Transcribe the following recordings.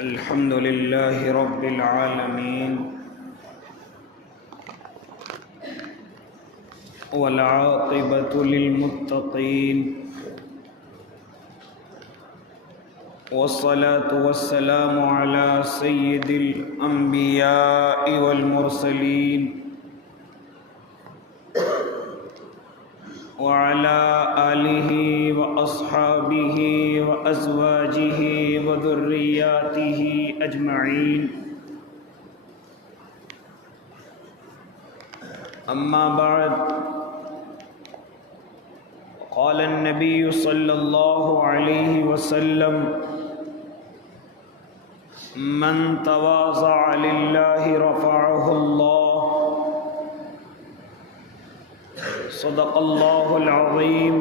الحمد لله رب العالمين والعاقبة للمتقين والصلاة والسلام على سيد الأنبياء والمرسلين وعلى آله وأصحابه وأزواجه وذرياته أجمعين أما بعد قال النبي صلى الله عليه وسلم من تواضع لله رفعه الله صدق الله العظيم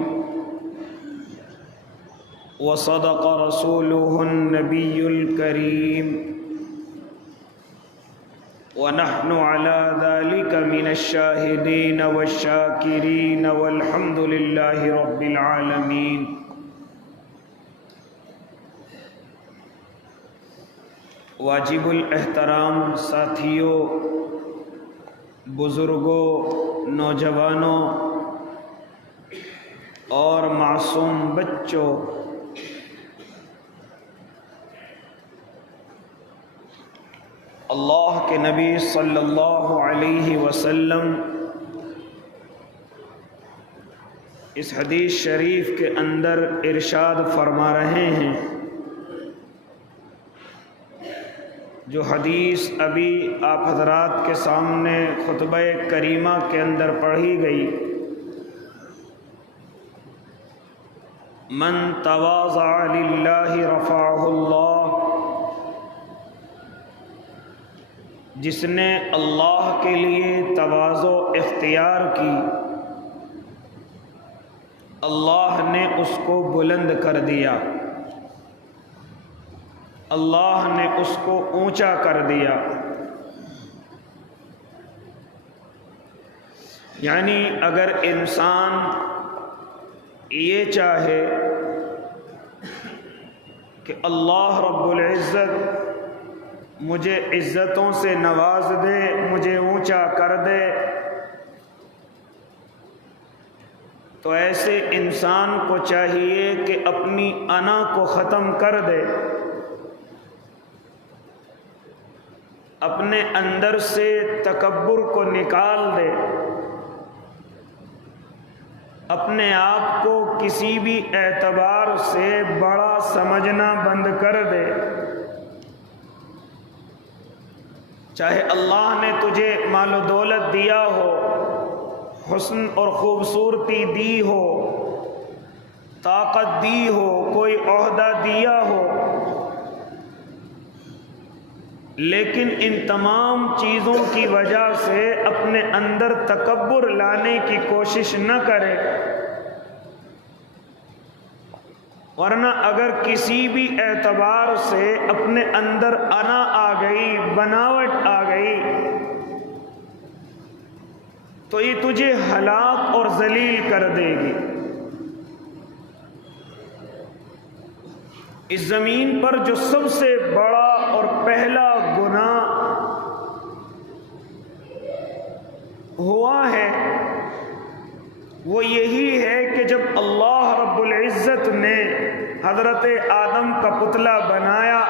وصدق رسوله النبي الكريم ونحن على ذلك من الشاهدين والشاكرين والحمد لله رب العالمين. واجب الاحترام ساتھیوں، بزرگوں، نوجوانوں اور معصوم بچوں، اللہ کے نبی صلی اللہ علیہ وسلم اس حدیث شریف کے اندر ارشاد فرما رہے ہیں، جو حدیث ابھی آپ حضرات کے سامنے خطبہ کریمہ کے اندر پڑھی گئی، من تواضع للہ رفعہ اللہ، جس نے اللہ کے لیے تواضع اختیار کی، اللہ نے اس کو بلند کر دیا، اللہ نے اس کو اونچا کر دیا۔ یعنی اگر انسان یہ چاہے کہ اللہ رب العزت مجھے عزتوں سے نواز دے، مجھے اونچا کر دے، تو ایسے انسان کو چاہیے کہ اپنی انا کو ختم کر دے، اپنے اندر سے تکبر کو نکال دے، اپنے آپ کو کسی بھی اعتبار سے بڑا سمجھنا بند کر دے۔ چاہے اللہ نے تجھے مال و دولت دیا ہو، حسن اور خوبصورتی دی ہو، طاقت دی ہو، کوئی عہدہ دیا ہو، لیکن ان تمام چیزوں کی وجہ سے اپنے اندر تکبر لانے کی کوشش نہ کرے، ورنہ اگر کسی بھی اعتبار سے اپنے اندر انا آ گئی، بناوٹ آ گئی، تو یہ تجھے ہلاک اور ذلیل کر دے گی۔ اس زمین پر جو سب سے بڑا اور پہلا گناہ ہوا ہے وہ یہی ہے کہ جب اللہ رب العزت نے حضرت آدم کا پتلا بنایا،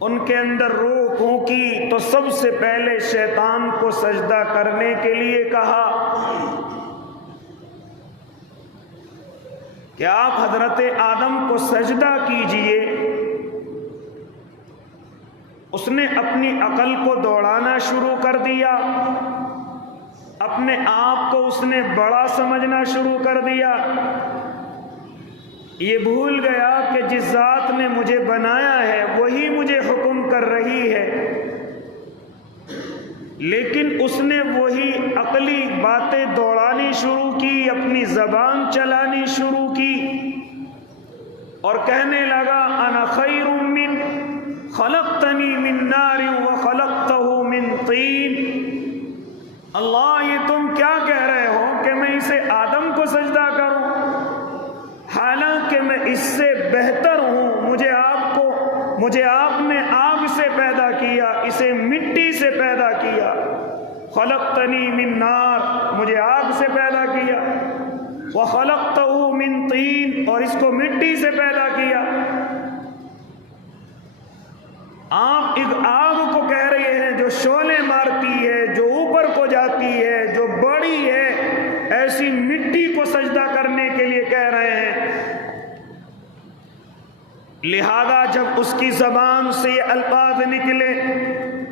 ان کے اندر روح پھونکی، تو سب سے پہلے شیطان کو سجدہ کرنے کے لیے کہا کہ آپ حضرت آدم کو سجدہ کیجئے۔ اس نے اپنی عقل کو دوڑانا شروع کر دیا، اپنے آپ کو اس نے بڑا سمجھنا شروع کر دیا، یہ بھول گیا کہ جس ذات نے مجھے بنایا ہے وہی مجھے حکم کر رہی ہے، لیکن اس نے وہی عقلی باتیں دوڑانی شروع کی، اپنی زبان چلانی شروع کی اور کہنے لگا انا خیر من خلقتنی من نار وخلقتہ من طین، اللہ یہ تم کیا کہہ رہے ہو کہ میں اسے آدم کو سجدہ کروں، حالانکہ میں اس سے بہتر ہوں، مجھے مجھے آپ نے آگ سے پیدا کیا، اسے مٹی سے پیدا کیا۔ خلقتنی من نار، مجھے آگ سے پیدا کیا، وخلقتہ من طین، اور اس کو مٹی سے پیدا کیا۔ آپ ایک آگ کو کہہ رہے ہیں جو شعلے مارتی ہے، جو اوپر کو جاتی ہے، جو بڑی ہے، ایسی مٹی کو سجدہ کرنے کے لیے کہہ رہے ہیں۔ لہذا جب اس کی زبان سے یہ الفاظ نکلے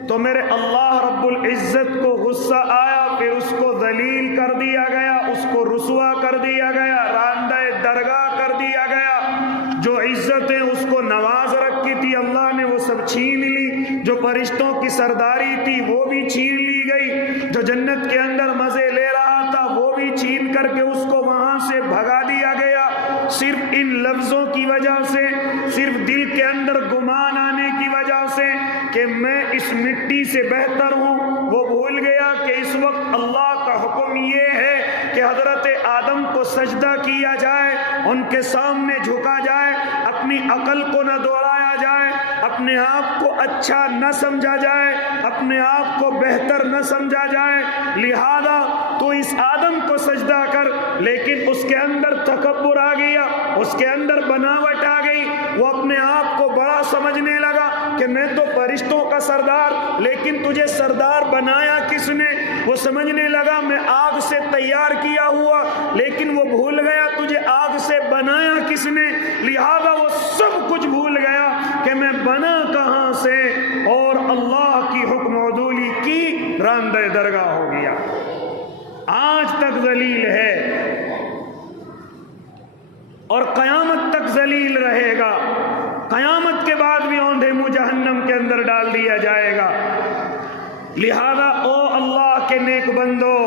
تو میرے اللہ رب العزت کو غصہ آیا، پھر اس کو ذلیل کر دیا گیا، اس کو رسوا کر دیا گیا، راندہ درگاہ کر دیا گیا۔ جو عزتیں اس کو نواز رکھی تھی اللہ نے وہ سب چھین لی، جو فرشتوں کی سرداری تھی وہ بھی چھین لی گئی، جو جنت کے اندر مزے لے رہا تھا وہ بھی چھین کر کے اس کو وہاں سے بھگا دیا گیا۔ صرف ان لفظوں کی وجہ سے، صرف دل کے اندر گمان آنے کی وجہ سے کہ میں اس مٹی سے بہتر ہوں، وہ بھول گیا کہ اس وقت اللہ کا حکم یہ ہے کہ حضرت آدم کو سجدہ کیا جائے، ان کے سامنے جھکا جائے، اپنی عقل کو نہ دوڑایا جائے، اپنے آپ کو اچھا نہ سمجھا جائے، اپنے آپ کو بہتر نہ سمجھا جائے۔ لہذا تو اس آدم کو سجدہ کر، لیکن اس کے اندر تکبر آ گیا، اس کے اندر بناوٹ آ گئی، وہ اپنے آپ کو بڑا سمجھنے لگا کہ میں تو فرشتوں کا سردار، لیکن تجھے سردار بنایا کس نے؟ وہ سمجھنے لگا میں آگ سے تیار کیا ہوا، لیکن وہ بھول گیا تجھے آگ سے بنایا کس نے۔ لہذا وہ سب کچھ بھول گیا کہ میں بنا کہاں سے، اور اللہ کی حکم عدولی کی راندہ درگاہ ہو گیا، آج تک ذلیل ہے اور قیامت تک ذلیل رہے گا۔ قیامت کے بعد بھی اوندھے منہ جہنم کے اندر ڈال دیا جائے گا۔ لہذا او اللہ کے نیک بندو،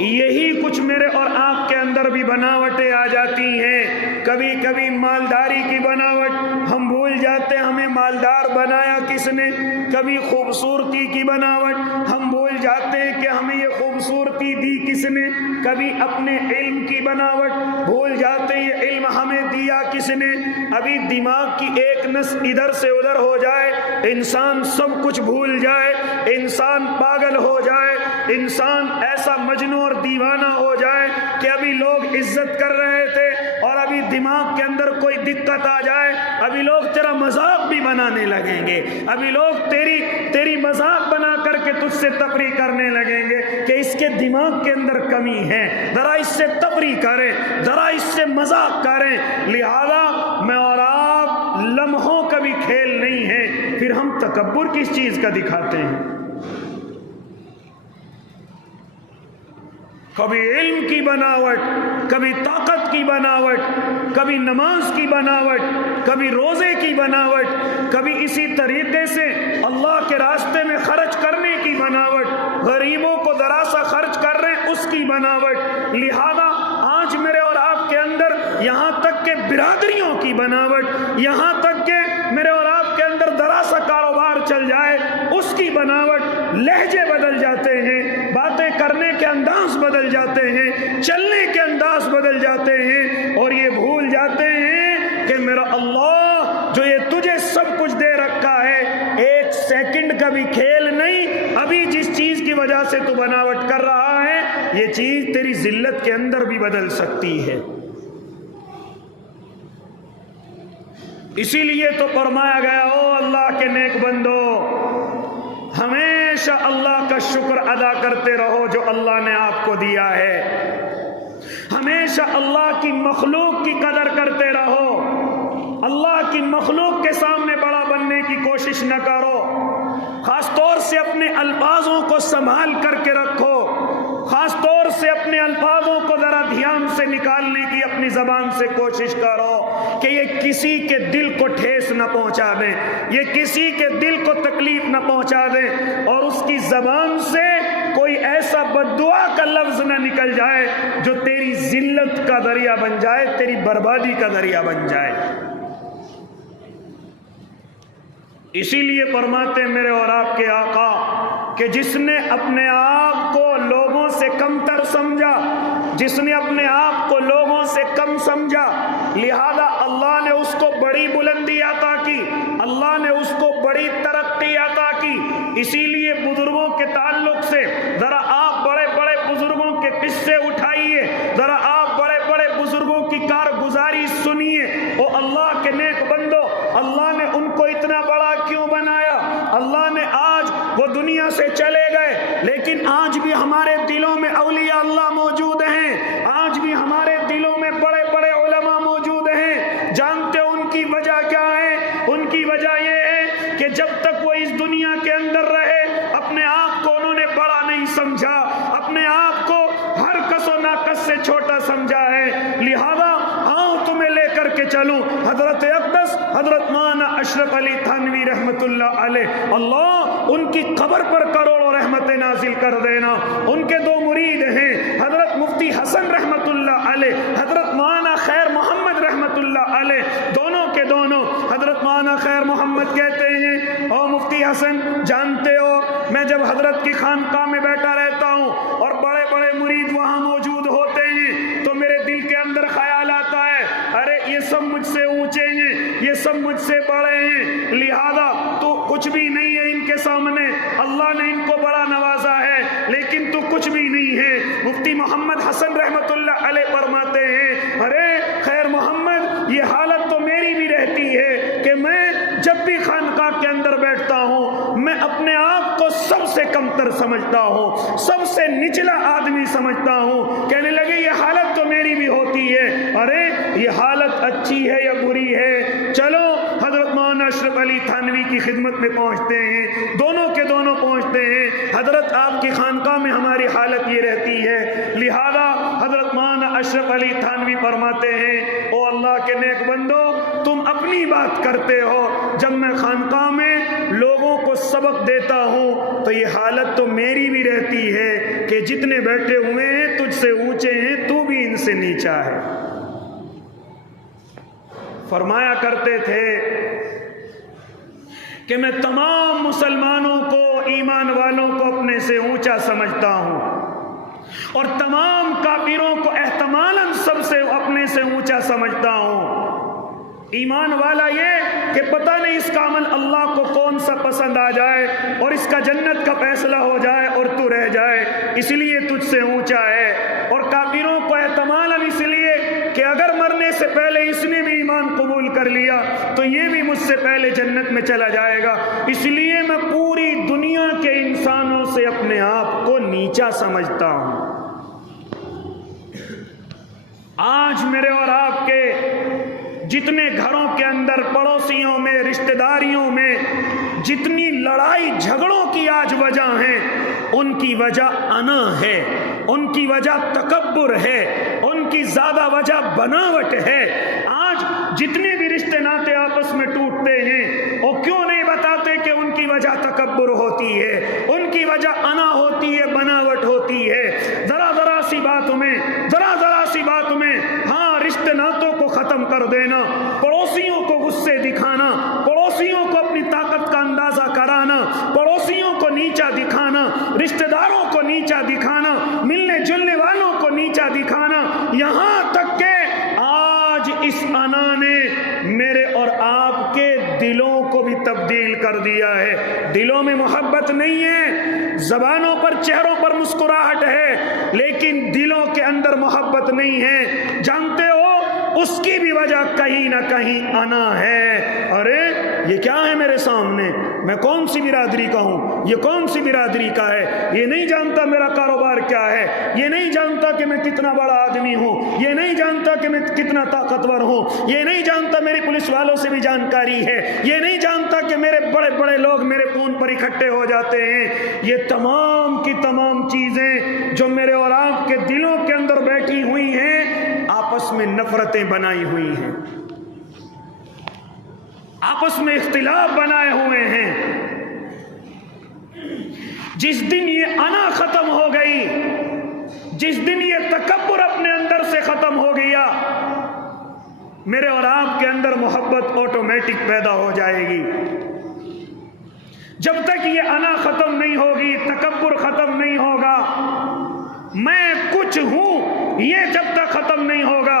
یہی کچھ میرے اور آپ کے اندر بھی بناوٹیں آ جاتی ہیں۔ کبھی کبھی مالداری کی بناوٹ، ہم بھول جاتے ہیں ہمیں مالدار بنایا کس نے۔ کبھی خوبصورتی کی بناوٹ، ہم بھول جاتے ہیں کہ ہمیں یہ خوبصورتی دی کس نے۔ کبھی اپنے علم کی بناوٹ، بھول جاتے ہیں یہ علم ہمیں دیا کس نے۔ ابھی دماغ کی ایک نس ادھر سے ادھر ہو جائے، انسان سب کچھ بھول جائے، انسان پاگل ہو جائے، انسان ایسا مجنون اور دیوانہ ہو جائے کہ ابھی لوگ عزت کر رہے تھے اور ابھی دماغ کے اندر کوئی دقت آ جائے، ابھی لوگ تیرا مذاق بھی بنانے لگیں گے، ابھی لوگ تیری مذاق بنا کر کے تجھ سے تفریح کرنے لگیں گے کہ اس کے دماغ کے اندر کمی ہے، ذرا اس سے تفریح کریں، ذرا اس سے مذاق کریں۔ لہذا میں اور آپ لمحوں کا بھی کھیل نہیں ہے، پھر ہم تکبر کس چیز کا دکھاتے ہیں؟ کبھی علم کی بناوٹ، کبھی طاقت کی بناوٹ، کبھی نماز کی بناوٹ، کبھی روزے کی بناوٹ، کبھی اسی طریقے سے اللہ کے راستے میں خرچ کرنے کی بناوٹ، غریبوں کو ذرا سا خرچ کر رہے ہیں اس کی بناوٹ۔ لہذا آج میرے اور آپ کے اندر یہاں تک کہ برادریوں کی بناوٹ، یہاں تک کہ میرے اور آپ کے اندر ذرا سا کاروبار چل جائے اس کی بناوٹ، لہجے بدل جاتے ہیں، باتیں کرنے کے انداز بدل جاتے ہیں، چلنے کے انداز بدل جاتے ہیں، اور یہ بھول جاتے ہیں کہ میرا اللہ جو یہ تجھے سب کچھ دے رکھا ہے، ایک سیکنڈ کا بھی کھیل نہیں، ابھی جس چیز کی وجہ سے تو بناوٹ کر رہا ہے یہ چیز تیری ذلت کے اندر بھی بدل سکتی ہے۔ اسی لیے تو فرمایا گیا او اللہ کے نیک بندو، ہمیشہ اللہ کا شکر ادا کرتے رہو جو اللہ نے آپ کو دیا ہے، ہمیشہ اللہ کی مخلوق کی قدر کرتے رہو، اللہ کی مخلوق کے سامنے بڑا بننے کی کوشش نہ کرو، خاص طور سے اپنے الفاظوں کو سنبھال کر کے رکھو، خاص طور سے اپنے الفاظوں کو ذرا دھیان سے نکالنے کی اپنی زبان سے کوشش کرو کہ یہ کسی کے دل کو ٹھیس نہ پہنچا دیں، یہ کسی کے دل کو تکلیف نہ پہنچا دیں، اور اس کی زبان سے کوئی ایسا بد دعا کا لفظ نہ نکل جائے جو تیری ذلت کا ذریعہ بن جائے، تیری بربادی کا ذریعہ بن جائے۔ اسی لیے فرماتے میرے اور آپ کے آقا کہ جس نے اپنے آپ کو لوگوں سے کم تر سمجھا، جس نے اپنے آپ کو لوگوں سے کم سمجھا، لہذا اللہ نے اس کو بڑی بلندی عطا کی، اللہ نے اسی لیے بزرگوں کے تعلق سے ذرا آپ بڑے بڑے بزرگوں کے قصے اٹھائیے، ذرا آپ بڑے بڑے بزرگوں کی کارگزاری سنیے۔ او اللہ کے نیک بندو، اللہ نے ان کو اتنا بڑا کیوں بنایا؟ اللہ نے آج وہ دنیا سے چلے گئے، لیکن آج بھی ہمارے دلوں میں اولیاء اللہ موجود ہیں، آج بھی ہمارے دلوں میں بڑے بڑے علماء موجود ہیں۔ جانتے ہو ان کی وجہ کیا ہے؟ ان کی وجہ یہ ہے کہ جب تک وہ اس دنیا کے اندر رہے، اپنے آپ کو انہوں نے بڑا نہیں سمجھا، اپنے آپ کو ہر کس و ناقص سے چھوٹا سمجھا ہے۔ لہذا آؤ تمہیں لے کر کے چلوں حضرت اقدس حضرت مولانا اشرف علی تھانوی رحمت اللہ علیہ، اللہ ان کی قبر پر کروڑوں رحمتیں نازل کر دینا۔ ان کے دو مرید ہیں، حضرت مفتی حسن رحمت اللہ علیہ، حضرت مولانا خیر محمد رحمت اللہ علیہ، دونوں کے دونوں۔ حضرت مولانا خیر محمد کہتے ہیں، او مفتی حسن، جانتے ہو میں جب حضرت کی خانقاہ میں بیٹھا رہتا ہوں اور بڑے بڑے مرید وہاں موجود ہوتے ہیں تو میرے دل کے اندر خیال آتا ہے، ارے یہ سب مجھ سے اونچے ہیں، یہ سب مجھ سے بڑے ہیں، لہذا تو کچھ بھی نہیں ہے ان کے سامنے، اللہ نے ان کو بڑا نوازا ہے لیکن تو کچھ بھی نہیں ہے۔ مفتی محمد حسن رحمت اللہ علیہ فرماتے ہیں، ارے خیر محمد، یہ حالت تو میری بھی رہتی ہے کہ میں جب بھی خانقاہ کے اندر بیٹھتا ہوں میں اپنے آپ کو سب سے کمتر سمجھتا ہوں، سب سے نچلا آدمی سمجھتا ہوں۔ کہنے لگے یہ حالت تو میری بھی ہوتی ہے۔ ارے یہ حالت اچھی ہے یا بری ہے؟ چلو حضرت مولانا اشرف علی تھانوی کی خدمت میں پہنچتے ہیں، دونوں کے دونوں پہنچتے ہیں۔ حضرت آپ کی خانقاہ میں ہماری حالت یہ رہتی ہے، لہذا حضرت مولانا اشرف علی تھانوی فرماتے ہیں، او اللہ کے نیک بندو، تم اپنی بات کرتے ہو، جب میں خانقاہ میں لوگوں کو سبق دیتا ہوں تو یہ حالت تو میری بھی رہتی ہے کہ جتنے بیٹھے ہوئے ہیں تجھ سے اونچے ہیں، تو بھی ان سے نیچا ہے۔ فرمایا کرتے تھے کہ میں تمام مسلمانوں کو، ایمان والوں کو اپنے سے اونچا سمجھتا ہوں اور تمام کافروں کو احتمالاً سب سے اپنے سے اونچا سمجھتا ہوں۔ ایمان والا یہ کہ پتہ نہیں اس کا عمل اللہ کو کون سا پسند آ جائے اور اس کا جنت کا فیصلہ ہو جائے اور تو رہ جائے، اس لیے تجھ سے اونچا ہے۔ اور کافروں کو احتمالاً اس لیے کہ اگر مرنے سے پہلے اس نے بھی ایمان قبول کر لیا تو یہ بھی مجھ سے پہلے جنت میں چلا جائے گا، اس لیے میں پوری دنیا کے انسانوں سے اپنے آپ کو نیچا سمجھتا ہوں۔ آج میرے اور آپ کے جتنے گھروں کے اندر، پڑوسیوں میں، رشتہ داریوں میں جتنی لڑائی جھگڑوں کی آج وجہ ہیں، ان کی وجہ انا ہے، ان کی وجہ تکبر ہے، ان کی زیادہ وجہ بناوٹ ہے۔ آج جتنے بھی رشتے ناتے آپس میں ٹوٹتے ہیں، وہ کیوں نہیں بتاتے کہ ان کی وجہ تکبر ہوتی ہے، ان کی وجہ انا ہوتی ہے، بناوٹ ہوتی ہے۔ ذرا ذرا سی بات میں ہاں رشتے ناتوں کو ختم کر دینا، پڑوسیوں کو غصے دکھانا، پڑوسیوں کو اپنی طاقت کا اندازہ کرانا، پڑوسیوں کو نیچا دکھانا، رشتہ داروں کو نیچا دکھانا، ملنے جلنے والوں کو نیچا دکھانا، یہاں تک کہ آج اس انا نے میرے اور آپ کے دلوں کو بھی تبدیل کر دیا ہے۔ دلوں میں محبت نہیں ہے، زبانوں پر، چہروں پر مسکراہٹ ہے، لیکن دلوں کے اندر محبت نہیں ہے۔ جانتے ہو اس کی بھی وجہ کہیں نہ کہیں انا ہے۔ ارے یہ کیا ہے میرے سامنے؟ میں کون سی برادری کا ہوں؟ یہ کون سی برادری کا ہے؟ یہ نہیں جانتا میرا کاروبار کیا ہے، یہ نہیں جانتا کہ میں کتنا بڑا آدمی ہوں، یہ نہیں جانتا کہ میں کتنا طاقتور ہوں، یہ نہیں جانتا میری پولیس والوں سے بھی جانکاری ہے، یہ نہیں جانتا کہ میرے بڑے بڑے لوگ میرے فون پر اکٹھے ہو جاتے ہیں۔ یہ تمام کی تمام چیزیں جو میرے اور آپ کے دلوں کے اندر بیٹھی ہوئی ہیں، آپس میں نفرتیں بنائی ہوئی ہیں، آپس میں اختلاف بنائے ہوئے ہیں۔ جس دن یہ انا ختم ہو گئی، جس دن یہ تکبر اپنے اندر سے ختم ہو گیا، میرے اور آپ کے اندر محبت آٹومیٹک پیدا ہو جائے گی۔ جب تک یہ انا ختم نہیں ہوگی، تکبر ختم نہیں ہوگا، میں کچھ ہوں یہ جب تک ختم نہیں ہوگا،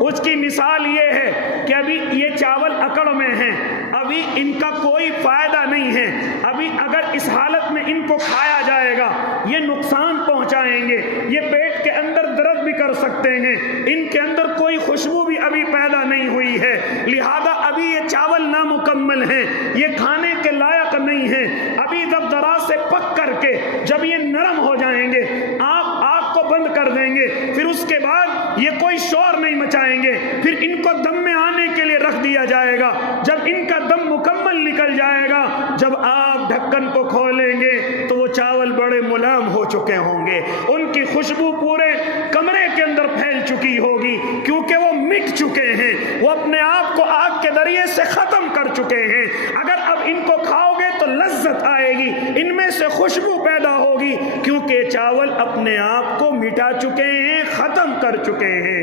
اس کی مثال یہ ہے کہ ابھی یہ چاول اکڑ میں ہیں، ابھی ان کا کوئی فائدہ نہیں ہے، ابھی اگر اس حالت میں ان کو کھایا جائے گا یہ نقصان پہنچائیں گے، یہ پیٹ کے اندر درد بھی کر سکتے ہیں، ان کے اندر کوئی خوشبو بھی ابھی پیدا نہیں ہوئی ہے، لہذا ابھی یہ چاول نامکمل ہیں، یہ کھانے کے لائق نہیں ہیں۔ ابھی جب ذرا سے پک کر کے جب یہ نرم ہو جائیں گے آپ آگ کو بند کر دیں گے، پھر اس کے بعد یہ کوئی شور نہیں مچائیں گے، پھر ان کو دم میں آنے کے لیے رکھ دیا جائے گا۔ جب ان کا دم مکمل نکل جائے گا، جب آپ ڈھکن کو کھولیں گے تو وہ چاول بڑے ملائم ہو چکے ہوں گے، ان کی خوشبو پورے کمرے کے اندر پھیل چکی ہوگی، کیونکہ وہ مٹ چکے ہیں، وہ اپنے آپ کو آگ کے ذریعے سے ختم کر چکے ہیں۔ اگر اب ان کو کھاؤ گے تو لذت آئے گی، ان میں سے خوشبو پیدا ہوگی، کیونکہ چاول اپنے آپ کو مٹا چکے ہیں، ختم کر چکے ہیں۔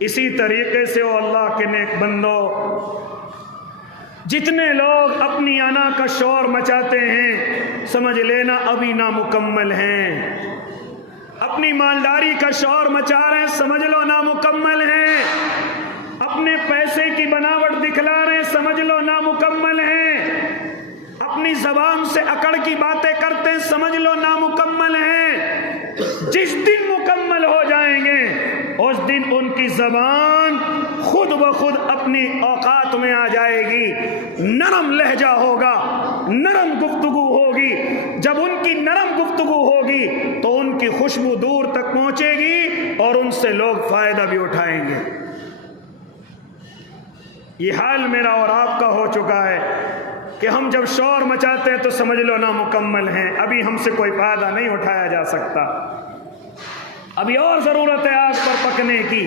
اسی طریقے سے وہ اللہ کے نیک بندو، جتنے لوگ اپنی انا کا شور مچاتے ہیں سمجھ لینا ابھی نامکمل ہیں، اپنی مالداری کا شور مچا رہے ہیں سمجھ لو نامکمل ہیں، اپنے پیسے کی بناوٹ دکھلا رہے ہیں سمجھ لو نامکمل ہیں، اپنی زبان سے اکڑ کی باتیں کرتے ہیں سمجھ لو نامکمل ہیں۔ جس دن مکمل ہو جائیں گے اس دن ان کی زبان خود بخود اپنی اوقات میں آ جائے گی، نرم لہجہ ہوگا، نرم گفتگو ہوگی۔ جب ان کی نرم گفتگو ہوگی تو ان کی خوشبو دور تک پہنچے گی اور ان سے لوگ فائدہ بھی اٹھائیں گے۔ یہ حال میرا اور آپ کا ہو چکا ہے کہ ہم جب شور مچاتے ہیں تو سمجھ لو نامکمل ہیں، ابھی ہم سے کوئی فائدہ نہیں اٹھایا جا سکتا، ابھی اور ضرورت ہے آگ پر پکنے کی،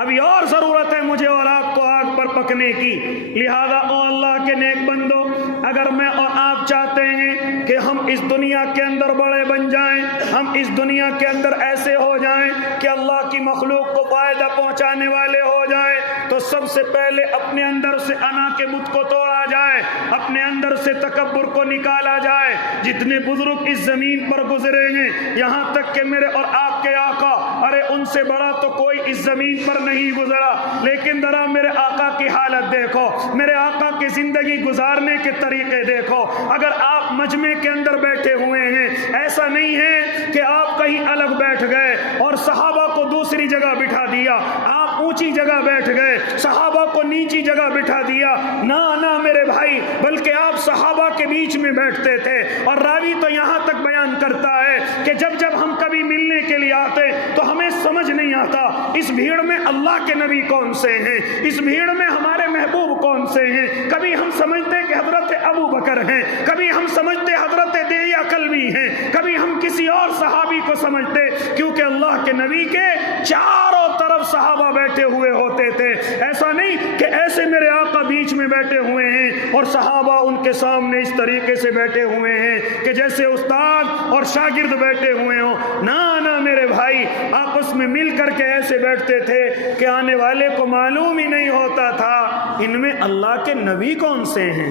ابھی اور ضرورت ہے مجھے اور آپ کو آگ پر پکنے کی۔ لہذا او اللہ کے نیک بندو، اگر میں اور آپ چاہتے ہیں کہ ہم اس دنیا کے اندر بڑے بن جائیں، ہم اس دنیا کے اندر ایسے ہو جائیں کہ اللہ کی مخلوق کو فائدہ پہنچانے والے ہو جائیں، تو سب سے پہلے اپنے اندر سے انا کے بت کو توڑا جائے، اپنے اندر سے تکبر کو نکالا جائے۔ جتنے بزرگ اس زمین پر گزرے ہیں، یہاں تک کہ میرے اور آپ کے آقا، ارے ان سے بڑا تو کوئی اس زمین پر نہیں گزرا، لیکن ذرا میرے آقا کی حالت دیکھو، میرے آقا کی زندگی گزارنے کے طریقے دیکھو۔ اگر آپ مجمع کے اندر بیٹھے ہوئے ہیں، ایسا نہیں ہے کہ آپ کہیں الگ بیٹھ گئے اور صحابہ کو دوسری جگہ بٹھا دیا، آپ اونچی جگہ بیٹھ گئے، صحابہ کو نیچی جگہ بٹھا دیا، نہ میرے بھائی، بلکہ آپ صحابہ کے بیچ میں بیٹھتے تھے۔ اور راوی تو یہاں تک بیان کرتا ہے کہ جب ہم کبھی ملنے کے لیے آتے تو ہمیں سمجھ نہیں آتا اس بھیڑ میں اللہ کے نبی کون سے ہیں، اس بھیڑ میں ہمارے محبوب کون سے ہیں۔ کبھی ہم سمجھتے کہ حضرت ابو بکر ہیں، کبھی ہم سمجھتے حضرت دہیہ کلبی ہیں، کبھی ہم کسی اور صحابی کو سمجھتے، کیونکہ اللہ کے نبی کے چاروں طرف صحابہ بیٹھے ہوئے ہوتے تھے۔ ایسا نہیں کہ ایسے میرے آقا بیچ میں بیٹھے ہوئے ہیں اور صحابہ ان کے سامنے اس طریقے سے بیٹھے ہوئے ہیں کہ جیسے استاد اور شاگرد بیٹھے ہوئے ہوں۔ نہ میرے بھائی، آپس میں مل کر کے ایسے بیٹھتے تھے کہ آنے والے کو معلوم ہی نہیں ہوتا تھا ان میں اللہ کے نبی کون سے ہیں۔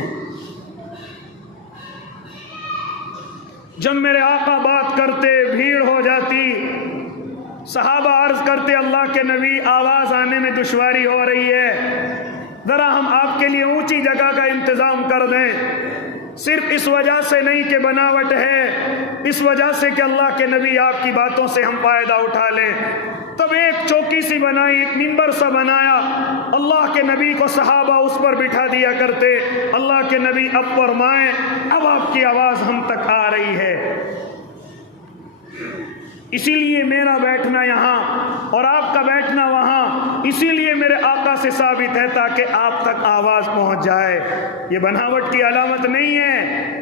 جب میرے آقا بات کرتے بھیڑ ہو جاتی، صحابہ عرض کرتے اللہ کے نبی آواز آنے میں دشواری ہو رہی ہے، ذرا ہم آپ کے لیے اونچی جگہ کا انتظام کر دیں۔ صرف اس وجہ سے نہیں کہ بناوٹ ہے، اس وجہ سے کہ اللہ کے نبی آپ کی باتوں سے ہم فائدہ اٹھا لیں۔ تب ایک چوکی سی بنائی، ایک منبر سا بنایا، اللہ کے نبی کو صحابہ اس پر بٹھا دیا کرتے۔ اللہ کے نبی اب فرمائیں اب آپ کی آواز ہم تک آ رہی ہے، اسی لیے میرا بیٹھنا یہاں اور آپ کا بیٹھنا وہاں، اسی لیے میرے آقا سے ثابت ہے تاکہ آپ تک آواز پہنچ جائے۔ یہ بناوٹ کی علامت نہیں ہے،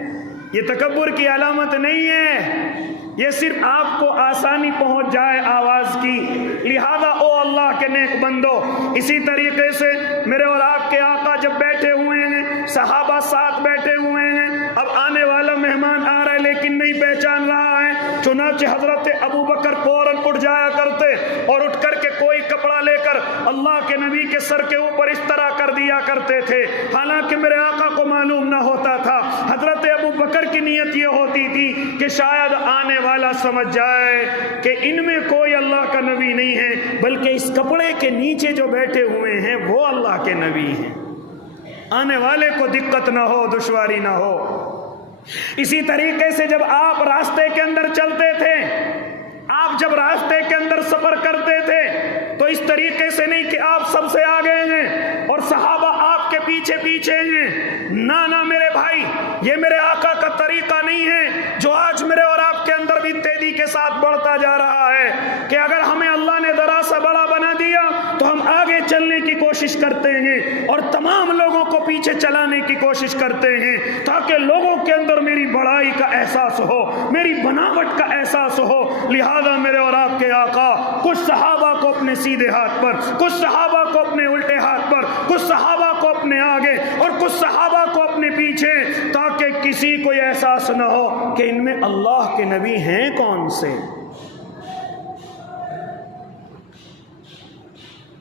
یہ تکبر کی علامت نہیں ہے، یہ صرف آپ کو آسانی پہنچ جائے آواز کی۔ لہذا او اللہ کے نیک بندو، اسی طریقے سے میرے اور آپ کے آقا جب بیٹھے ہوئے ہیں، صحابہ ساتھ بیٹھے ہوئے ہیں، اب آنے والا مہمان آ رہا ہے لیکن نہیں پہچان رہا ہے، چنانچہ حضرت ابو بکر فوراً اٹھ جایا کرتے اور اٹھ کر کے کوئی ایک کپڑا لے کر اللہ کے نبی کے سر کے اوپر اس طرح کر دیا کرتے تھے، حالانکہ میرے آقا کو معلوم نہ ہوتا تھا۔ حضرت ابو بکر کی نیت یہ ہوتی تھی کہ شاید آنے والا سمجھ جائے کہ ان میں کوئی اللہ کا نبی نہیں ہے، بلکہ اس کپڑے کے نیچے جو بیٹھے ہوئے ہیں وہ اللہ کے نبی ہیں، آنے والے کو دقت نہ ہو، دشواری نہ ہو۔ اسی طریقے سے جب آپ راستے کے اندر چلتے تھے، آپ جب راستے کے اندر سفر کرتے تھے تو اس طریقے سے نہیں کہ آپ سب سے آگے ہیں اور صحابہ آپ کے پیچھے پیچھے ہیں، نہ میرے بھائی، یہ میرے آقا کا طریقہ نہیں ہے جو آج میرے اور آپ کے اندر بھی تیزی کے ساتھ بڑھتا جا رہا ہے کہ اگر ہمیں اللہ نے ذرا سا بڑا بنا دیا تو ہم آگے چلنے کی کوشش کرتے ہیں اور تمام لوگوں کو پیچھے چلانے کی کوشش کرتے ہیں تاکہ لوگوں کے اندر میری بڑائی کا احساس ہو، میری بناوٹ کا احساس ہو۔ لہذا میرے اور آپ کے آقا کچھ صحابہ کو اپنے سیدھے ہاتھ پر، کچھ صحابہ کو اپنے الٹے ہاتھ پر، کچھ صحابہ کو اپنے آگے اور کچھ صحابہ کو اپنے پیچھے، تاکہ کسی کو یہ احساس نہ ہو کہ ان میں اللہ کے نبی ہیں کون سے۔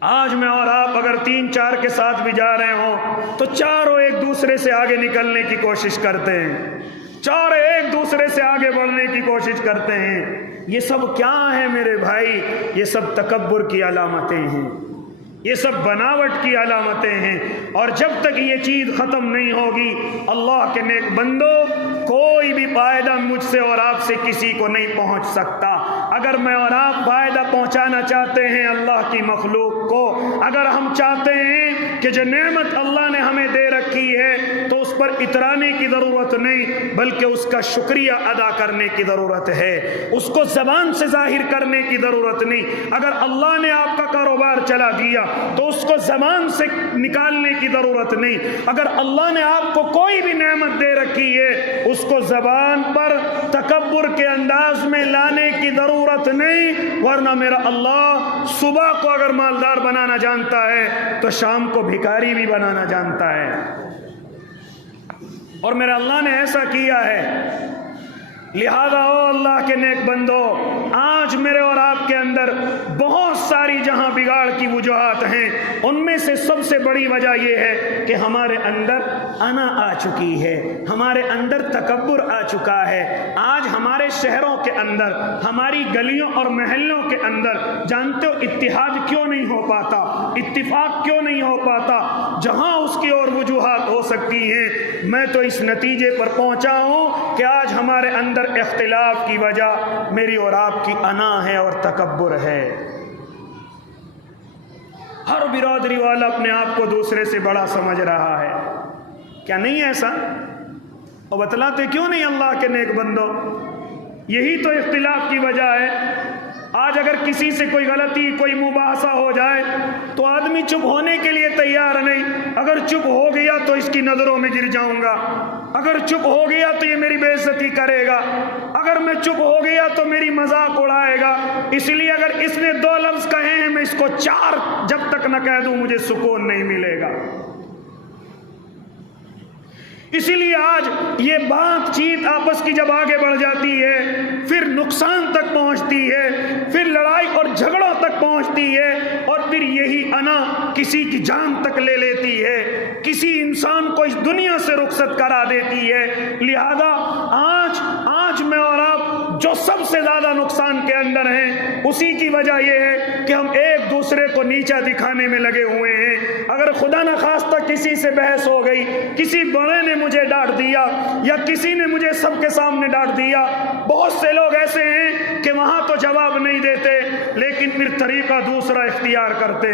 آج میں اور آپ اگر 3-4 کے ساتھ بھی جا رہے ہوں تو چاروں ایک دوسرے سے آگے نکلنے کی کوشش کرتے ہیں، چاروں ایک دوسرے سے آگے بڑھنے کی کوشش کرتے ہیں۔ یہ سب کیا ہے میرے بھائی؟ یہ سب تکبر کی علامتیں ہیں، یہ سب بناوٹ کی علامتیں ہیں، اور جب تک یہ چیز ختم نہیں ہوگی اللہ کے نیک بندو، کوئی بھی فائدہ مجھ سے اور آپ سے کسی کو نہیں پہنچ سکتا۔ اگر میں اور آپ فائدہ پہنچانا چاہتے ہیں اللہ کی مخلوق کو، اگر ہم چاہتے ہیں کہ جو نعمت اللہ نے ہمیں دے رکھی ہے تو اس پر اترانے کی ضرورت نہیں، بلکہ اس کا شکریہ ادا کرنے کی ضرورت ہے، اس کو زبان سے ظاہر کرنے کی ضرورت نہیں۔ اگر اللہ نے آپ کا کاروبار چلا دیا تو اس کو زبان سے نکالنے کی ضرورت نہیں۔ اگر اللہ نے آپ کو کوئی بھی نعمت دے رکھی ہے اس کو زبان پر تکبر کے انداز میں لانے کی ضرورت نہیں، ورنہ میرا اللہ صبح کو اگر مالدار بنانا جانتا ہے تو شام کو بھکاری بھی بنانا جانتا ہے، اور میرا اللہ نے ایسا کیا ہے۔ لہذا او اللہ کے نیک بندو، آج میرے اور آپ کے اندر بہت ساری جہاں بگاڑ کی وجوہات ہیں، ان میں سے سب سے بڑی وجہ یہ ہے کہ ہمارے اندر انا آ چکی ہے، ہمارے اندر تکبر آ چکا ہے۔ آج ہمارے شہروں کے اندر، ہماری گلیوں اور محلوں کے اندر جانتے ہو اتحاد کیوں نہیں ہو پاتا، اتفاق کیوں نہیں ہو پاتا؟ جہاں اس کی اور وجوہات ہو سکتی ہیں، میں تو اس نتیجے پر پہنچا ہوں کہ آج ہمارے اندر اختلاف کی وجہ میری اور آپ کی انا ہے اور تکبر ہے۔ ہر برادری والا اپنے آپ کو دوسرے سے بڑا سمجھ رہا ہے، کیا نہیں ایسا؟ اور بتلاتے کیوں نہیں اللہ کے نیک بندو؟ یہی تو اختلاف کی وجہ ہے۔ آج اگر کسی سے کوئی غلطی، کوئی مباحثہ ہو جائے تو آدمی چپ ہونے کے لیے تیار نہیں، اگر چپ ہو گیا تو اس کی نظروں میں گر جاؤں گا، اگر چپ ہو گیا تو یہ میری بے عزتی کرے گا، اگر میں چپ ہو گیا تو میری مذاق اڑائے گا، اس لیے اگر اس نے 2 لفظ کہے ہیں میں اس کو 4 جب تک نہ کہہ دوں مجھے سکون نہیں ملے گا۔ اسی لیے آج یہ بات چیت آپس کی جب آگے بڑھ جاتی ہے پھر نقصان تک پہنچتی ہے، پھر لڑائی اور جھگڑوں تک پہنچتی ہے، اور پھر یہی انا کسی کی جان تک لے لیتی ہے، کسی انسان کو اس دنیا سے رخصت کرا دیتی ہے۔ لہذا آج میں اور آپ جو سب سے زیادہ نقصان کے اندر ہیں اسی کی وجہ یہ ہے کہ ہم ایک دوسرے کو نیچا دکھانے میں لگے ہوئے ہیں۔ اگر خدا نخواستہ کسی سے بحث ہو گئی، کسی بڑے نے مجھے ڈانٹ دیا یا کسی نے مجھے سب کے سامنے ڈانٹ دیا، بہت سے لوگ ایسے ہیں کہ وہاں تو جواب نہیں دیتے لیکن پھر طریقہ دوسرا اختیار کرتے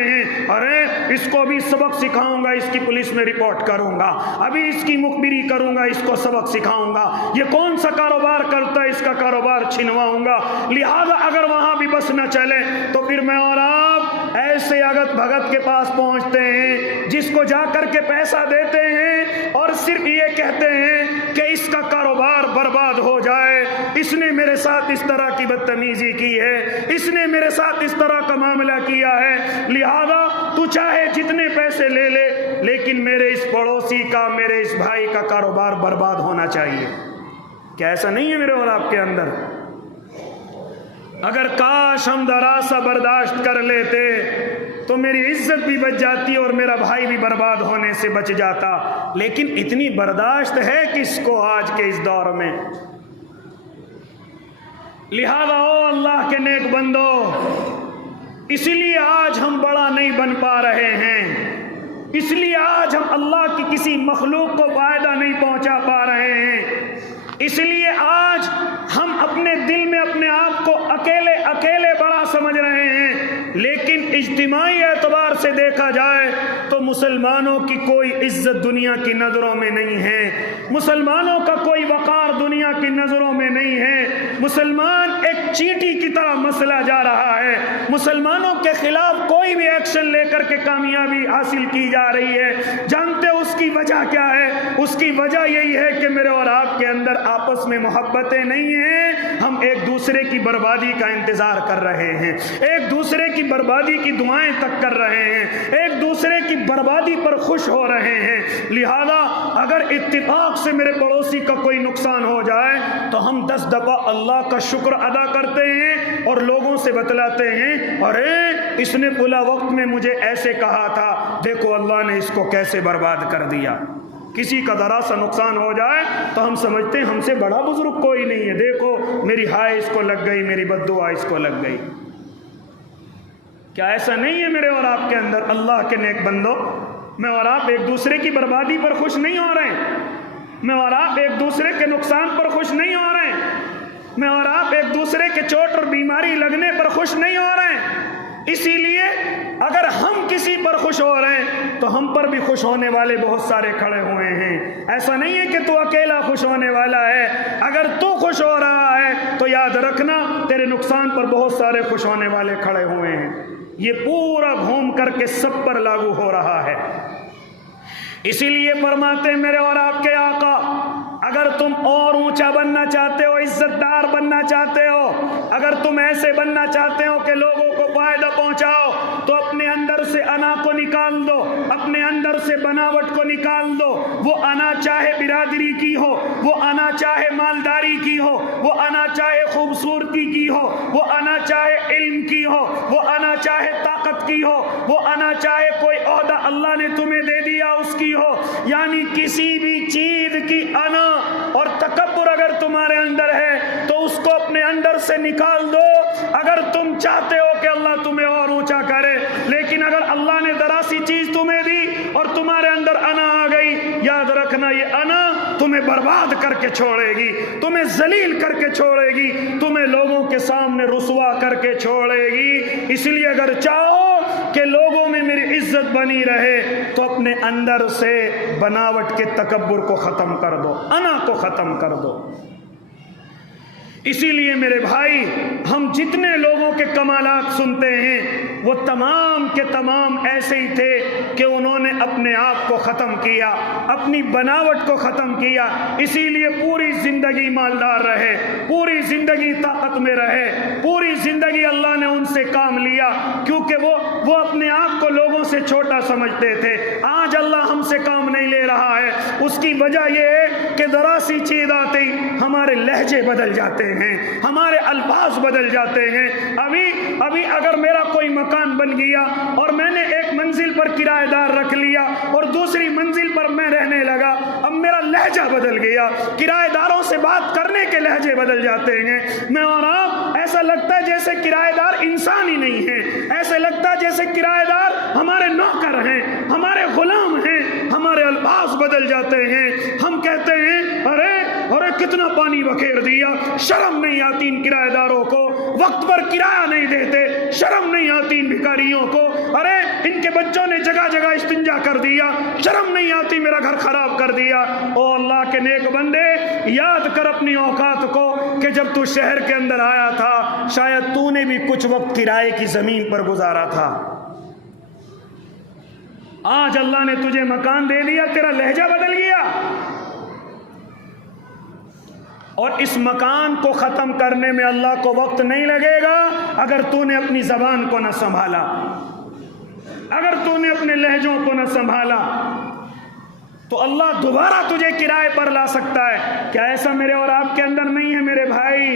ہیں، ارے اس کو بھی سبق سکھاؤں گا، اس کی پولیس میں رپورٹ کروں گا، ابھی اس کی مخبری کروں گا، اس کو سبق سکھاؤں گا، یہ کون سا کاروبار کرتا ہے اس کا کاروبار چھنواؤں گا۔ لہذا اگر وہاں بھی بس نہ چلے تو پھر میں اور آپ ایسے اگت بھگت کے پاس پہنچتے ہیں جس کو جا کر کے پیسہ دیتے ہیں اور صرف یہ کہتے ہیں کہ اس کا کاروبار برباد ہو جائے، اس نے میرے ساتھ اس طرح کی بدتمیزی کی ہے، اس نے میرے ساتھ اس طرح کا معاملہ کیا ہے، لہذا تو چاہے جتنے پیسے لے لے لیکن میرے اس پڑوسی کا، میرے اس بھائی کا کاروبار برباد ہونا چاہیے۔ کیا ایسا نہیں ہے میرے اور آپ کے اندر؟ اگر کاش ہم ذرا سا برداشت کر لیتے تو میری عزت بھی بچ جاتی اور میرا بھائی بھی برباد ہونے سے بچ جاتا، لیکن اتنی برداشت ہے کس کو آج کے اس دور میں؟ لہذا او اللہ کے نیک بندو، اس لیے آج ہم بڑا نہیں بن پا رہے ہیں، اس لیے آج ہم اللہ کی کسی مخلوق کو فائدہ نہیں پہنچا پا رہے ہیں، اس لیے آج ہم اپنے دل میں اپنے آپ کو اکیلے اکیلے بڑا سمجھ رہے ہیں، لیکن اجتماعی اعتبار سے دیکھا جائے تو مسلمانوں کی کوئی عزت دنیا کی نظروں میں نہیں ہے، مسلمانوں کا کوئی وقار دنیا کی نظروں میں نہیں ہے، مسلمان ایک چیٹی کی طرح مسئلہ جا رہا ہے، مسلمانوں کے خلاف کوئی بھی ایکشن لے کر کے کامیابی حاصل کی جا رہی ہے۔ جانتے اس کی وجہ کیا ہے؟ اس کی وجہ یہی ہے کہ میرے اور آپ کے اندر آپس میں محبتیں نہیں ہیں، ہم ایک دوسرے کی بربادی کا انتظار کر رہے ہیں، ایک دوسرے کی بربادی کی دعائیں تک کر رہے ہیں، ایک دوسرے کی بربادی پر خوش ہو رہے ہیں۔ لہذا اگر اتفاق سے میرے پڑوسی کا کوئی نقصان ہو جائے تو ہم 10 دفعہ اللہ کا شکر ادا کرتے ہیں اور لوگوں سے بتلاتے ہیں، ارے اس نے فلاں وقت میں مجھے ایسے کہا تھا، دیکھو اللہ نے اس کو کیسے برباد کر دیا۔ کسی کا ذرا سا نقصان ہو جائے تو ہم سمجھتے ہیں ہم سے بڑا بزرگ کوئی نہیں ہے، دیکھو میری ہائے اس کو لگ گئی، میری بد دعا اس کو لگ گئی۔ کیا ایسا نہیں ہے میرے اور آپ کے اندر؟ اللہ کے نیک بندو، میں اور آپ ایک دوسرے کی بربادی پر خوش نہیں ہو رہے ہیں، میں اور آپ ایک دوسرے کے نقصان پر خوش نہیں ہو رہے ہیں، میں اور آپ ایک دوسرے کے چوٹ اور بیماری لگنے پر خوش نہیں ہو رہے ہیں۔ اسی لیے اگر ہم کسی پر خوش ہو رہے ہیں تو ہم پر بھی خوش ہونے والے بہت سارے کھڑے ہوئے ہیں۔ ایسا نہیں ہے کہ تو اکیلا خوش ہونے والا ہے، اگر تو خوش ہو رہا ہے تو یاد رکھنا تیرے نقصان پر بہت سارے خوش ہونے والے کھڑے ہوئے ہیں۔ یہ پورا گھوم کر کے سب پر لاگو ہو رہا ہے۔ اسی لیے فرماتے ہیں میرے اور آپ کے آقا، اگر تم اور اونچا بننا چاہتے ہو، عزت دار بننا چاہتے ہو، اگر تم ایسے بننا چاہتے ہو کہ لوگوں کو فائدہ پہنچاؤ، تو اپنے اندر سے انا کو نکال دو، اپنے اندر سے بناوٹ کو نکال دو۔ وہ انا چاہے برادری کی ہو، وہ انا چاہے مالداری کی ہو، وہ انا چاہے خوبصورتی کی ہو، وہ انا چاہے علم کی ہو، وہ انا چاہے طاقت کی ہو، وہ انا چاہے کوئی عہدہ اللہ نے تمہیں دے دیا اس کی ہو، یعنی کسی بھی چیز کی انا اور تکبر اگر تمہارے اندر ہے تو اس کو اپنے اندر سے نکال دو۔ اگر تم چاہتے ہو کہ اللہ تمہیں اور اونچا کرے، لیکن اگر اللہ نے ذرا سی چیز تمہیں دی اور تمہارے اندر انا آ گئی، یاد رکھنا یہ انا تمہیں برباد کر کے چھوڑے گی، تمہیں ذلیل کر کے چھوڑے گی، تمہیں لوگوں کے سامنے رسوا کر کے چھوڑے گی۔ اس لیے اگر چاہو کہ لوگوں میں میری عزت بنی رہے تو اپنے اندر سے بناوٹ کے تکبر کو ختم کر دو، انا کو ختم کر دو۔ اسی لیے میرے بھائی، ہم جتنے لوگوں کے کمالات سنتے ہیں وہ تمام کے تمام ایسے ہی تھے کہ انہوں نے اپنے آپ کو ختم کیا، اپنی بناوٹ کو ختم کیا، اسی لیے پوری زندگی مالدار رہے، پوری زندگی طاقت میں رہے، پوری زندگی اللہ نے ان سے کام لیا، کیونکہ وہ اپنے آپ کو لوگوں سے چھوٹا سمجھتے تھے۔ آج اللہ ہم سے کام نہیں لے رہا ہے، اس کی وجہ یہ ہے کہ ذرا سی چیز آتی ہمارے لہجے بدل جاتے ہیں، ہمارے الفاظ بدل جاتے ہیں۔ ابھی اگر میرا کوئی مکان بن گیا اور میں نے ایک منزل پر کرایہ دار رکھ لیا اور دوسری منزل پر میں رہنے لگا، اب میرا لہجہ بدل گیا، کرایہ داروں سے بات کرنے کے لہجے بدل جاتے ہیں۔ میں اور آپ ایسا لگتا ہے جیسے کرایہ دار انسان ہی نہیں ہے، ایسے لگتا ہے جیسے کرایہ دار ہمارے نوکر ہیں، ہمارے غلام ہیں، ہمارے الفاظ بدل جاتے ہیں۔ ہم کہتے ہیں ارے کتنا پانی بکھیر دیا، شرم نہیں آتی ان کرایہ داروں کو، وقت پر کرایہ نہیں دیتے، شرم نہیں آتی ان بھکاریوں کو، ارے ان کے بچوں نے جگہ جگہ استنجا کر دیا، شرم نہیں آتی میرا گھر خراب کر دیا۔ او اللہ کے نیک بندے، یاد کر اپنی اوقات کو کہ جب تو شہر کے اندر آیا تھا شاید تو نے بھی کچھ وقت کرائے کی زمین پر گزارا تھا۔ آج اللہ نے تجھے مکان دے دیا، تیرا لہجہ بدل گیا، اور اس مکان کو ختم کرنے میں اللہ کو وقت نہیں لگے گا اگر تو نے اپنی زبان کو نہ سنبھالا، اگر تو نے اپنے لہجوں کو نہ سنبھالا تو اللہ دوبارہ تجھے کرائے پر لا سکتا ہے۔ کیا ایسا میرے اور آپ کے اندر نہیں ہے میرے بھائی؟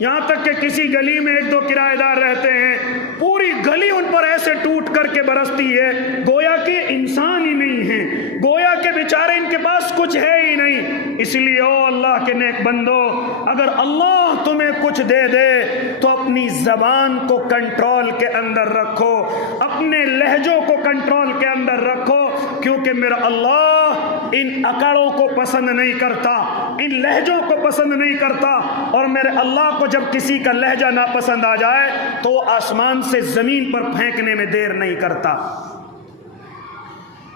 یہاں تک کہ کسی گلی میں 1-2 کرایہ دار رہتے ہیں، پوری گلی ان پر ایسے ٹوٹ کر کے برستی ہے گویا کہ انسان ہی نہیں ہے، گویا کہ بیچارے ان کے پاس کچھ ہے ہی نہیں۔ اس لیے او اللہ کے نیک بندو، اگر اللہ تمہیں کچھ دے دے تو اپنی زبان کو کنٹرول کے اندر رکھو، اپنے لہجوں کو کنٹرول کے اندر رکھو، کیونکہ میرا اللہ ان اکڑوں کو پسند نہیں کرتا، ان لہجوں کو پسند نہیں کرتا، اور میرے اللہ کو جب کسی کا لہجہ ناپسند آ جائے تو وہ آسمان سے زمین پر پھینکنے میں دیر نہیں کرتا۔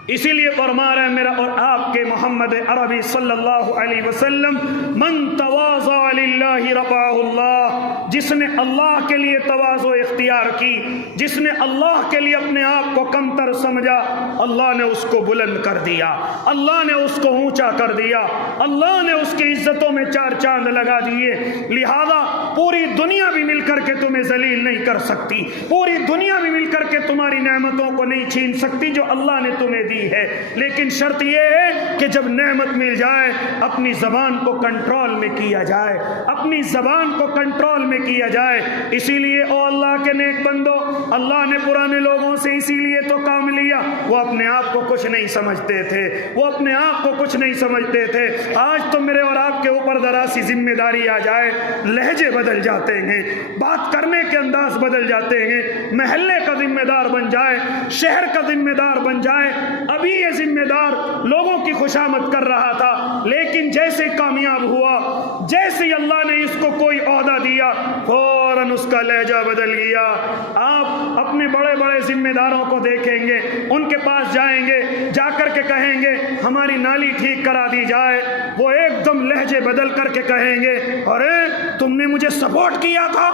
اسی لیے فرما رہے ہیں میرا اور آپ کے محمد عربی صلی اللہ علیہ وسلم، من تواضع للہ رفعہ اللہ، جس نے اللہ کے لیے تواضع اختیار کی، جس نے اللہ کے لیے اپنے آپ کو کمتر سمجھا، اللہ نے اس کو بلند کر دیا، اللہ نے اس کو اونچا کر دیا، اللہ نے اس کی عزتوں میں 4 چاند لگا دیے۔ لہذا پوری دنیا بھی مل کر کے تمہیں ذلیل نہیں کر سکتی، پوری دنیا بھی مل کر کے تمہاری نعمتوں کو نہیں چھین سکتی جو اللہ نے تمہیں دی ہے، لیکن شرط یہ ہے کہ جب نعمت مل جائے اپنی زبان کو کنٹرول میں کیا جائے، اپنی زبان کو کنٹرول میں کیا جائے۔ اسی لیے او اللہ کے نیک بندو، اللہ نے پرانے لوگوں سے اسی لیے تو کام لیا، وہ اپنے آپ کو کچھ نہیں سمجھتے تھے، وہ اپنے آپ کو کچھ نہیں سمجھتے تھے۔ آج تو میرے اور آپ کے اوپر ذرا سی ذمہ داری آ جائے، لہجے بدل جاتے ہیں، بات کرنے کے انداز بدل جاتے ہیں، محلے کا ذمہ دار بن جائے، شہر کا ذمہ دار بن جائے۔ ابھی یہ ذمہ دار لوگوں کی خوشامد کر رہا تھا، لیکن جیسے کامیاب ہوا، جیسے اللہ نے اس کو کوئی عہدہ دیا، فوراً اس کا لہجہ بدل گیا۔ آپ اپنے بڑے بڑے ذمہ داروں کو دیکھیں گے، ان کے پاس جائیں گے، جا کر کے کہیں گے ہماری نالی ٹھیک کرا دی جائے، وہ ایک دم لہجے بدل کر کے کہیں گے ارے تم نے مجھے سپورٹ کیا تھا،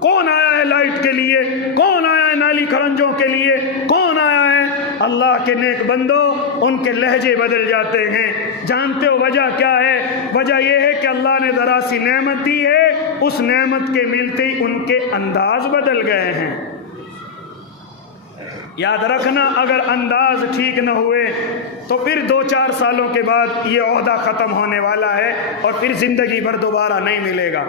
کون آیا ہے لائٹ کے لیے، کون آیا ہے نالی کھرنجوں کے لیے، کون آیا ہے؟ اللہ کے نیک بندو، ان کے لہجے بدل جاتے ہیں۔ جانتے ہو وجہ کیا ہے؟ وجہ یہ ہے کہ اللہ نے ذرا سی نعمت دی ہے، اس نعمت کے ملتے ہی ان کے انداز بدل گئے ہیں۔ یاد رکھنا، اگر انداز ٹھیک نہ ہوئے تو پھر 2-4 سالوں کے بعد یہ عہدہ ختم ہونے والا ہے اور پھر زندگی بھر دوبارہ نہیں ملے گا۔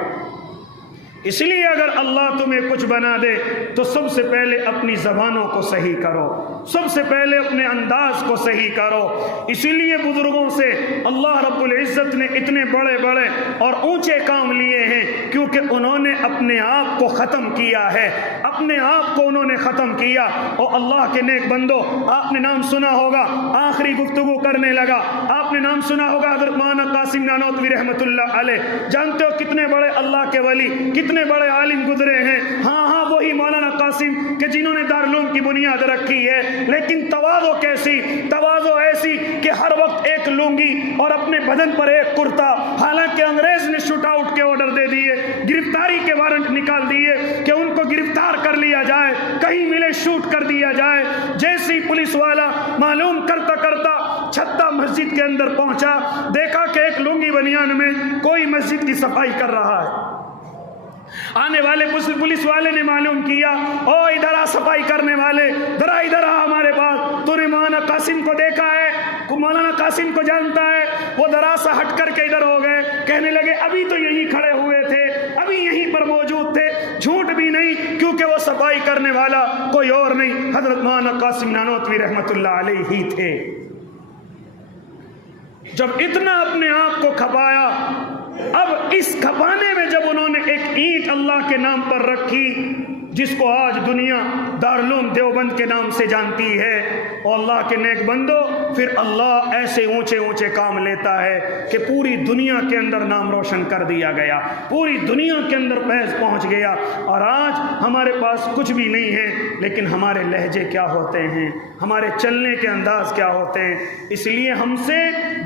اس لیے اگر اللہ تمہیں کچھ بنا دے تو سب سے پہلے اپنی زبانوں کو صحیح کرو، سب سے پہلے اپنے انداز کو صحیح کرو۔ اسی لیے بزرگوں سے اللہ رب العزت نے اتنے بڑے بڑے اور اونچے کام لیے ہیں، کیونکہ انہوں نے اپنے آپ کو ختم کیا ہے، اپنے آپ کو انہوں نے ختم کیا۔ اور اللہ کے نیک بندو، آپ نے نام سنا ہوگا، آخری گفتگو کرنے لگا، آپ نے نام سنا ہوگا حضرت مولانا قاسم نانوتوی رحمۃ اللہ علیہ۔ جانتے ہو کتنے بڑے اللہ کے ولی، کتنے بڑے عالم گزرے ہیں؟ ہاں وہی مولانا قاسم کہ جنہوں نے دارالعلوم کی بنیاد رکھی ہے، لیکن تواضع کیسی؟ تواضع ایسی کہ ہر وقت ایک لنگی اور اپنے بدن پر ایک کرتا، حالانکہ انگریز نے شوٹ آؤٹ کے آرڈر دے دیے، گرفتاری کے وارنٹ نکال دیے کہ ان کو گرفتار کر لیا جائے، کہیں ملے شوٹ کر دیا جائے۔ جیسے ہی پولیس والا معلوم کرتا کرتا چھتا مسجد کے اندر پہنچا، دیکھا کہ ایک لنگی بنیان میں کوئی مسجد کی صفائی کر رہا ہے۔ آنے والے پولیس والے نے معلوم کیا، او ادھر آ صفائی کرنے والے، ذرا ادھر آ ہمارے پاس، تو نے مولانا قاسم کو دیکھا ہے، مولانا قاسم کو جانتا ہے۔ وہ ذرا سا ہٹ کر کے ادھر ہو گئے، کہنے لگے ابھی تو یہیں کھڑے ہوئے تھے، ابھی یہیں پر موجود تھے، جھوٹ بھی نہیں، کیونکہ وہ صفائی کرنے والا کوئی اور نہیں، حضرت مولانا قاسم نانوتوی رحمۃ اللہ علیہ ہی تھے۔ جب اتنا اپنے آپ کو کھپایا، اب اس کھپانے میں جب انہوں نے ایک اینٹ اللہ کے نام پر رکھی، جس کو آج دنیا دارالعلوم دیوبند کے نام سے جانتی ہے، اور اللہ کے نیک بندو، پھر اللہ ایسے اونچے اونچے کام لیتا ہے کہ پوری دنیا کے اندر نام روشن کر دیا گیا، پوری دنیا کے اندر فیض پہنچ گیا۔ اور آج ہمارے پاس کچھ بھی نہیں ہے، لیکن ہمارے لہجے کیا ہوتے ہیں، ہمارے چلنے کے انداز کیا ہوتے ہیں۔ اس لیے ہم سے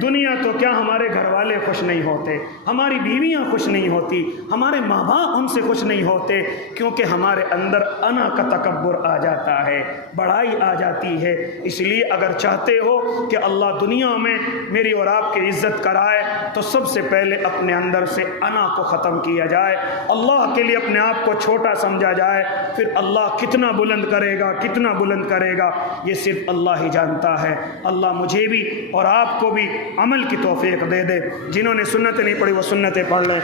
دنیا تو کیا، ہمارے گھر والے خوش نہیں ہوتے، ہماری بیویاں خوش نہیں ہوتی، ہمارے ماں باپ ہم سے خوش نہیں ہوتے، کیونکہ ہمارے اندر انا کا تکبر آ جاتا ہے، بڑائی آ جاتی ہے۔ اس لیے اگر چاہتے ہو کہ اللہ دنیا میں میری اور آپ کی عزت کرائے تو سب سے پہلے اپنے اندر سے انا کو ختم کیا جائے، اللہ کے لیے اپنے آپ کو چھوٹا سمجھا جائے، پھر اللہ کتنا بلند کرے گا، کتنا بلند کرے گا، یہ صرف اللہ ہی جانتا ہے۔ اللہ مجھے بھی اور آپ کو بھی عمل کی توفیق دے دے۔ جنہوں نے سنتیں نہیں پڑھی وہ سنتیں پڑھ لیں۔